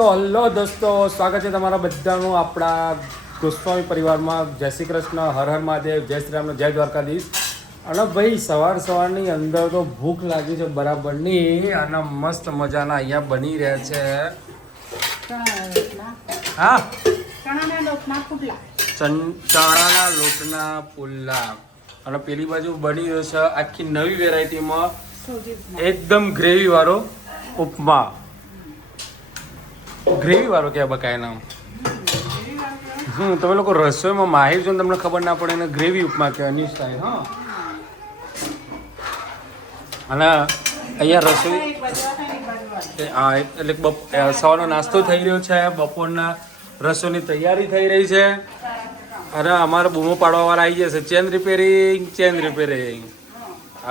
તો હલો દોસ્તો, સ્વાગત છે તમારા બધાનું આપણા ગોસ્વામી પરિવારમાં. જય શ્રી કૃષ્ણ, હર હર મહાદેવ, જય શ્રી રામ, જય દ્વારકાધીશ. અને ભાઈ સવારની અંદર તો ભૂખ લાગી છે બરાબરની, અને મસ્ત મજાના અહીંયા બની રહ્યા છે. હા, ચણાના લોટના પુલ્લા. અને પેલી બાજુ બની રહ્યો છે આખી નવી વેરાયટીમાં એકદમ ગ્રેવી વાળો ઉપમા. ગ્રેવી વાળો ક્યાં બકાય નામ. તમે લોકો રસોઈમાં માહિર છો ને તમને ખબર ના પડે એને ગ્રેવી ઉપમા કહેવાય ની સ્ટાઈલ. હા, અને અહીંયા રસોઈ હા એટલે સવારનો નાસ્તો થઈ રહ્યો છે, બપોરના રસોઈની તૈયારી થઈ રહી છે. અને અમારે બૂમો પાડવાવાળા આવી જશે, ચેન રિપેરિંગ.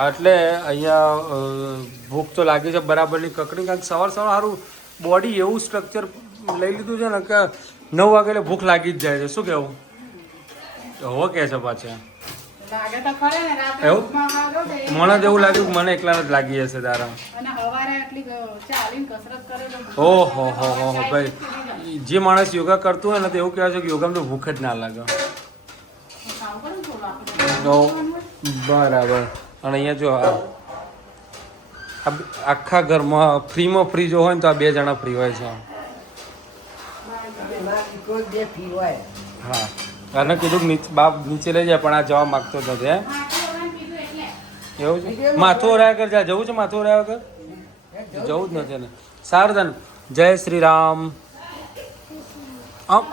એટલે અહીંયા ભૂખ તો લાગી છે બરાબરની કકડી. કારણ સવાર સારું બોડી એવું સ્ટ્રક્ચર લઈ લીધું છે ને કે 9 વાગે એટલે ભૂખ લાગી જ જાય છે. શું કેવું હો કે છે પાછા એવું મને જ એવું લાગ્યું કે મને એકલાને જ લાગી જશે તારા. ઓહો હો ભાઈ, જે માણસ યોગા કરતું હોય ને તો એવું કહેવાય છે કે યોગામાં તો ભૂખ જ ના લાગે. બરાબર. અને અહીંયા જો આખા ઘરમાં ફ્રી જો હોય ને તો આ 2 જણા ફ્રી હોય છે. હા, અને કીધું બાપ નીચે લઈ જાય પણ આ જવા માગતો નથી. એવું છે? માથું ઓરાયા કર, જા જવું છે માથું ઓરાયા વગર જવું જ નથી ને. સારું તને. જય શ્રી રામ.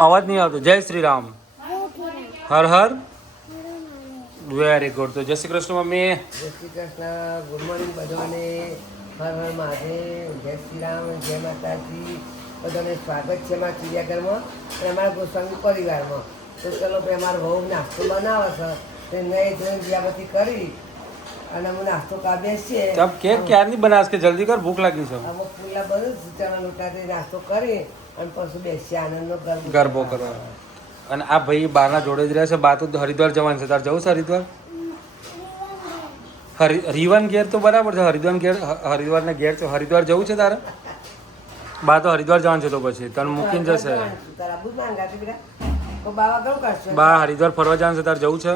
અવાજ નહીં આવતો. જય શ્રી રામ. હર હર. Very good. તો જય શ્રી કૃષ્ણ મમ્મી. જય શ્રી કૃષ્ણ. ગુડ મોર્નિંગ બધાને. હર હર મહાદેવ. જય શ્રી રામ, જય માતાજી. બધાને સ્વાગત છે અમારા ચિડિયાઘરમાં અને અમારા ગોસ્વામી પરિવારમાં. તો ચલો ભાઈ, અમારો બહુ નાસ્તો બનાવે છે તે નહીં ધોઈને દિયાબત્તી કરી અને અમે નાસ્તો કા બેસીએ. કેક ક્યારની બનાવશ કે જલ્દી કર, ભૂખ લાગી છે. અમુક પુલ્લા બધું ચણા લોટાથી નાસ્તો કરી અને પછી બેસીએ આનંદનો ગરબો કરવા. અને આ ભાઈ બારના જોડે જ રહે છે. બા તો હરિદ્વાર જવાનું છે. તારે જવું છે હરિદ્વાર? હરિવાન ઘેર તો બરાબર છે. હરિદ્વારને ઘેર છે. હરિદ્વાર જવું છે તારે? બા તો હરિદ્વાર જવાનું છે તો પછી તને મૂકીને જશે. બા હરિદ્વાર ફરવા જવાનું છે. તારે જવું છે?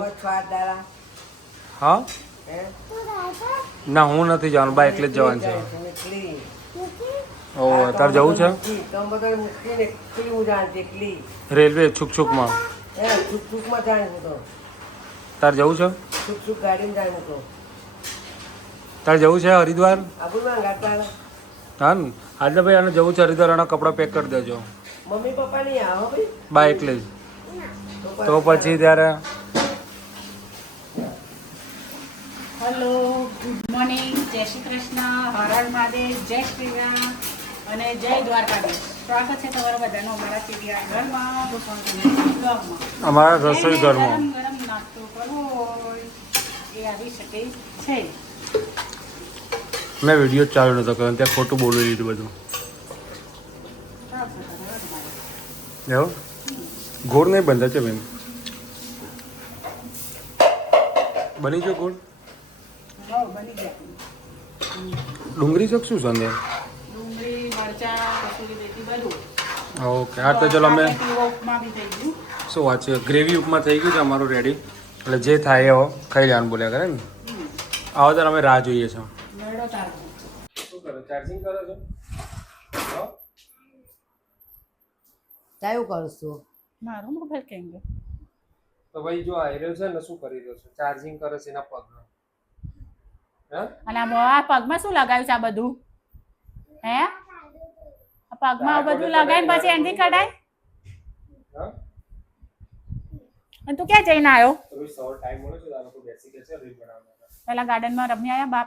હા, ના હું નથી જવાનું. બા એકલે જ જવાનું છે. ઓ, તારે જવું છે? રેલવે છુકમાં. તારે જવું છે? તારે જવું છે હરિદ્વાર? હા ને, આજે ભાઈ આને જવું છે હરિદ્વાર. આના કપડાં પેક કરી દેજો. મમ્મી પપ્પા નહીં આવો ભાઈ, બા એકલે જ. તો પછી ત્યારે હેલો, ગુડ મોર્નિંગ, જય શ્રી કૃષ્ણ, હર હર મહાદેવ, જય શ્રી રામ અને જય દ્વારકાધીશ. સ્વાગત છે તમારા બધાનો અમારા ચિડિયાઘરમાં, બ્લોગમાં. અમારા રસોઈ ઘરમાં ગરમ નાસ્તો કરવો હોય એ આવી શકે છે. મેં વિડીયો ચાલુ નતો કર્યો, ત્યાં ખોટું બોલી દીધું બધું. એવું ગોળ નહીં બંધા છે બેન? બની ગયો ગોળ? બની ગયા. ડુંગળી શકશું છે અંદર? ડુંગળી, મરચાં, કસૂરી મેથી બધું. ઓકે, હા તો ચલો અમે ઉપમા બી થઈ ગયું. શું વાત છે, ગ્રેવી ઉપમા થઈ ગયું છે અમારું રેડી. એટલે જે થાય એવો ખાઈ લેવાનું બોલ્યા કરે ને. આવો ત્યારે અમે રાહ જોઈએ છીએ. શું કરો, ચાર્જિંગ કરો છો? ચાયું કરશું મારો મોબાઈલ કેમ ગયો? તો ભાઈ જો આવી રહ્યો છે ને, શું કરી રહ્યો છે? ચાર્જિંગ કરે છે એના પગમાં. અને આ પગમાં શું લગાવ્યું છે આ બધું? હે, આ પગમાં આ બધું લગાવીને પછી એનાથી કઢાય? અને તું ક્યાં જઈને આવ્યો? પેલા ગાર્ડનમાં રમી આવ્યા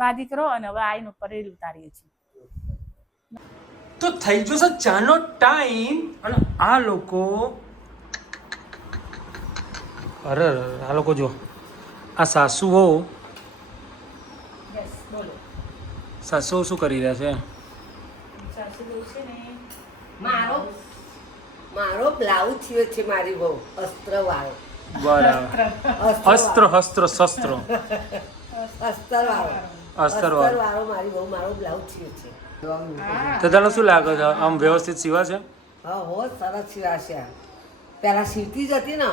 બા દીકરો, અને હવે આઈને ઉપર રીલ ઉતારીએ છીએ. તો થઈ જશે ચાનો ટાઈમ. અને આ લોકો અરે આ લોકો જો, આ સાસુઓ શું કરી રહ્યા છે? મારો બ્લાઉઝ થયો છે મારી બહુ અસ્ત્ર વાળો. બરાબર. અસ્ત્ર શસ્ત્ર અસ્ત્ર વાળો અસ્તર વાળો. વાળો મારી બહુ મારો બ્લાઉઝ સીવે છે હા તો તને શું લાગે છે આમ વ્યવસ્થિત સીવા છે? હા હો સરસ સીવાશે પહેલા સીવતી જ હતી ને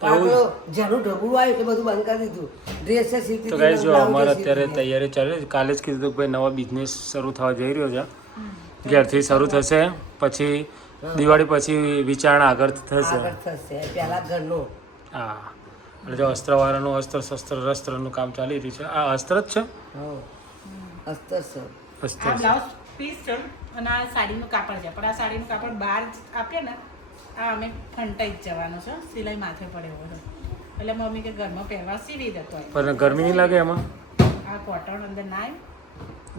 તો એવું? જેનું ઢબું આવ્યું એટલે બધું બંધ કરી દીધું ડ્રેસ સીવતી તો હતી, ગાઈસ જો બ્લાઉઝ અમારે સીવતી અત્યારે હતી. તૈયારી ચાલે છે. કાલે જ કીધું હતું કે ભાઈ નવા બિઝનેસ શરૂ થવા જઈ રહ્યો છે. ઘેરથી શરૂ થશે, પછી દિવાળી પછી વિચારણા આગળ થશે. આગળ થશે પહેલા ઘરનું હા એટલે જો અસ્ત્રવાળાનું અસ્ત્ર શસ્ત્ર રસ્ત્રનું કામ ચાલી રહ્યું છે. આ અસ્ત્ર જ છે? હા અસ્તર છે અસ્ત્ર આ છે. બ્લાઉઝ પીસ છે અને આ સાડીનું કાપડ છે પણ આ સાડીનું કાપડ બહાર જ આપીએ ને આ અમે ફંટાઈ જ જવાનું છે, સિલાઈ માથે પડે એવો છે. એટલે મમ્મી કે ઘરમાં પહેરવા સીવી દેતો હોય. પણ ગરમી નહીં લાગે એમાં? આ કોટન અંદર ના આવે.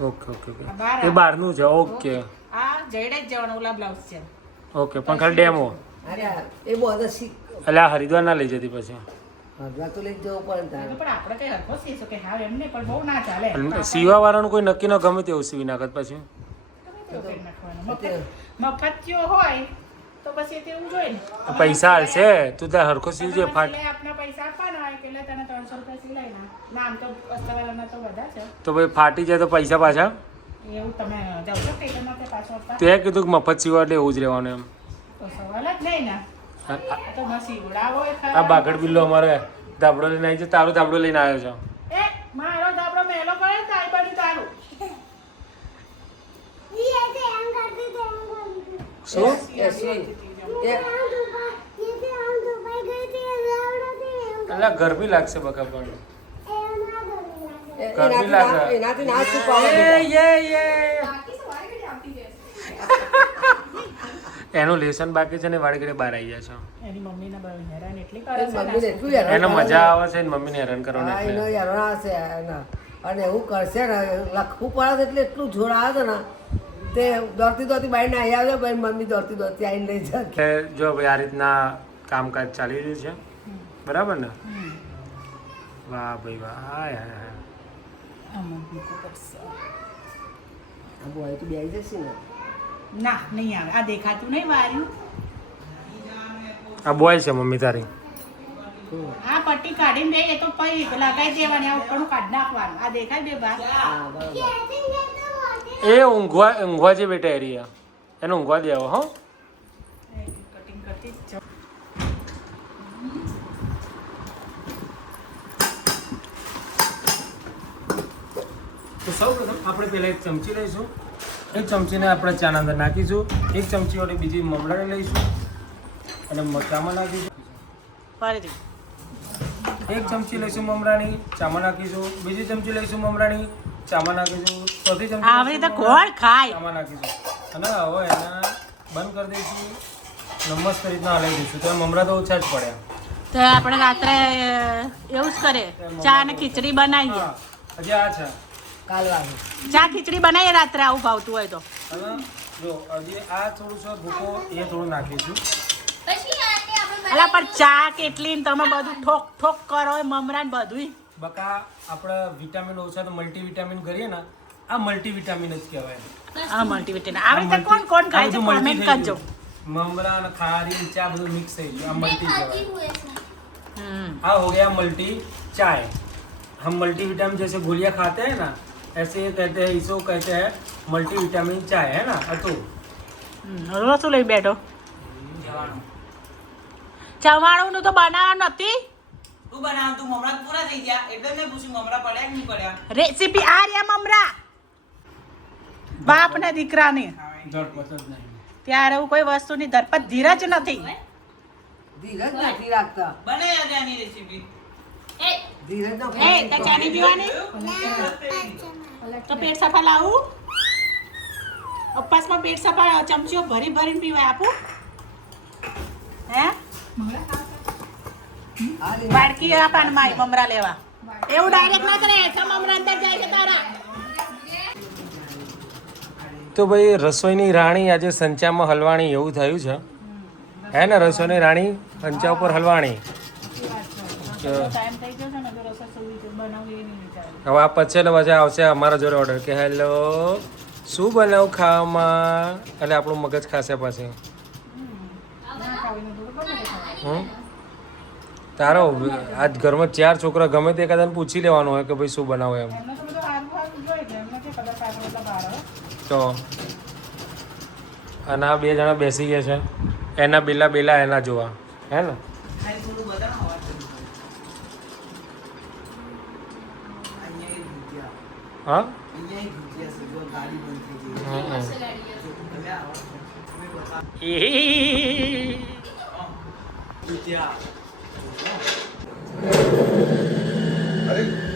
Okay okay okay. આ બહાર એ બહારનું છે. ઓકે આ જઈડે જ જવાનું ઓલા બ્લાઉઝ છે. ઓકે પણ ખાલી ડેમો. અરે એ બધું શીખ એટલે આ હરિદ્વાર ના લઈ જતી પછી? હજવા તો લઈ જવું પડે ને તારે. પણ આપણે કઈ હરખો સીવીશું કે હા એમને પણ બહુ ના ચાલે. અને સીવા વાળાનું કોઈ નક્કી ન ગમે તેવું સીવી નાખત પછી. એવું કરી નાખવાનું. મફતિયો હોય તો પછી તેવું જોઈએ ને. પૈસા હાલશે તું ત્યાં હરખો સીવજે. ફાટ સિલાઈ આપના પૈસા આપવાના હોય કે એટલે તને 300 રૂપિયા સિલાઈ ના આમ તો અસ્તરવાળાના તો બધા છે તો ભાઈ ફાટી જાય તો પૈસા પાછા? એવું તમે જાવ છો ટેકનમાં કે પાછો આપવા તે કીધું કે મફત સીવા એટલે એવું જ રહેવાનું એમ. તો સવાલ જ નહીં ને. આ- આ- આ તો ન સીવડાવો એ આ બાગડ બિલ્લો અમારે ધાબળો લઈને આવી છે. તારો ધાબળો લઈને આવ્યો છે. એ મારો દાબડો મેલો કરે ને તારી બાજુ તારું. શું? એસી. એ એટલે ગરમી લાગશે બકા પણ. એનાથી ના- એનાથી ના છુપાવો એનું લેસન બાકી છે ને વાળી ઘડી બહાર આવી જાય છે. એની મમ્મીને બહુ હેરાન એટલી એ કરે છે મમ્મીને ને. એટલું હેરાન એને કરે મજા ને. આવે છે ને મમ્મીને હેરાન કરવાનું હા, એનો એટલે. હેરાન આવશે એના. અને એવું કરશે ને લખવું પડે છે એટલે એટલું જોર આવે છે ને તે દોડતી બાઈને આવી આવે ભાઈ મમ્મી દોડતી આવીને લઈ જાય એટલે જો ભાઈ આ રીતના કામકાજ ચાલી રહ્યું છે. બરાબર ને? વાહ ભાઈ વાહ. હાય હાય હાય. આ મમ્મી તો કરશે. આ બોય તો બેસી જશે ને ના નહીં આવે આ દેખાતું નહીં વાર્યું. આ બોય છે મમ્મી તારી? આ પટ્ટી કાઢીને દે એ તો પઈ લગાઈ દેવાની આ ઉપરનું કાઢી નાખવાનું. આ દેખાય બે બાર. હા બરાબર એ ઊંઘવા જે બેટા એરિયા એને ઊંઘવા દે આવો. હો કટિંગ કરતી જ જાઉં. તો સૌ પ્રથમ આપણે પહેલાં એક ચમચી લઈશું. એક ચમચીને આપણે ચાના અંદર નાખીશું. એક ચમચી વડે બીજી મમરાને લઈશું અને ચામાં નાખીશું. ફરીથી. એક ચમચી લઈશું મમરાની, ચામાં નાખીશું. બીજી ચમચી લઈશું મમરાની, ચામાં નાખીશું. ચોથી ચમચી આવી રીતે લઈશું કોણ ખાય? ચામાં નાખીશું. અને હવે એને બંધ કરી દઈશું અને મસ્ત રીતના હલાવી દઈશું. તો મમરા તો ઓછા જ પડ્યા. તો આપણે રાત્રે એવું જ કરે ચા અને ખીચડી બનાવીએ. હા, હજી આ છે. કાલવાનું ચા ખીચડી બનાવીએ રાત્રે આવું ભાવતું હોય તો. અને જો હજી આ થોડું છે ભૂકો એ થોડું નાખીશું. અલા પણ ચા કેટલી ને તમે બધું ઠોક ઠોક કરો મમરા ને બધું. બકા આપણે વિટામિન ઓછા તો મલ્ટીવિટામિન કરીએ ને આ મલ્ટીવિટામિન જ કહેવાય. આ મલ્ટીવિટામિન આવી રીતે કોણ કોણ ખાય છે કોમેન્ટ કરજો. મમરા અને ખારી ચા બધું મિક્સ થઈ ગયું. આ મલ્ટી કહેવાય. હમ. हाँ हो गया मल्टी चाय. हम मल्टीविटामिन जैसे गोलियां खाते हैं ना ऐसे ये कहते हैं, इसको कहते हैं मल्टीविटामिन चाय है ना. अतो શું લઈ બેઠો? ચવાણું નું તો બનાવવાનું નથી. તું બનાવ તું મમરા પૂરા થઈ ગયા એટલે મેં પૂછ્યું મમરા પડ્યા કે નહીં પડ્યા. રેસીપી આ રહ્યા મમરા બાપ ને દીકરાની. झटपट જ નહીં. ત્યારે એવું કોઈ વસ્તુની ધરપત ધીરજ નથી. ધીરજ નથી રાખતા બને આજે આની રેસીપી. ધીરજ નો એ તો ચાની પીવાની તો પેટ સફા લાવું. ઉપવાસમાં પેટ સફા ચમચીઓ ભરી ભરીને પીવાય આપું. હે બાળકી આ પાનમાં આવી મમરા લેવા. એવું ડાયરેક્ટ ના કરે તો મમરા અંદર જાય છે તારા. તો ભાઈ રસોઈની રાણી આજે સંચામાં હલવાણી એવું થયું છે. હે ને રસોઈની રાણી સંચા ઉપર હલવાણી. ટાઈમ થઈ ગયો છે ને તો રસોઈ સુવી બનાવવી નહીં વિચાર. હવે આ પછેલો પાછા આવશે અમારા જોડે ઓર્ડર કે હેલો શું બનાવું ખાવામાં, એટલે આપણું મગજ ખાશે પાછી. તારો આજ ઘરમાં 4 છોકરા ગમે તે કદાચ પૂછી લેવાનું હોય કે ભાઈ શું બનાવો એમ. એમને શું બધું કદાચ આપણે તો બહાર હો. તો અને આ બે જણા બેસી ગયા છે એના બેલા બેલા એના જોવા હે ને ખાલી થોડું બતાવો અવાજ કરી. અહીંયા એક ભૂતિયા. હા અહીંયા એક ભૂતિયા છે. જો ગાડી બંધ થઈ ગઈ. હમ. તમે આવો. તમે બતાવો. એ ભૂતિયા. अरे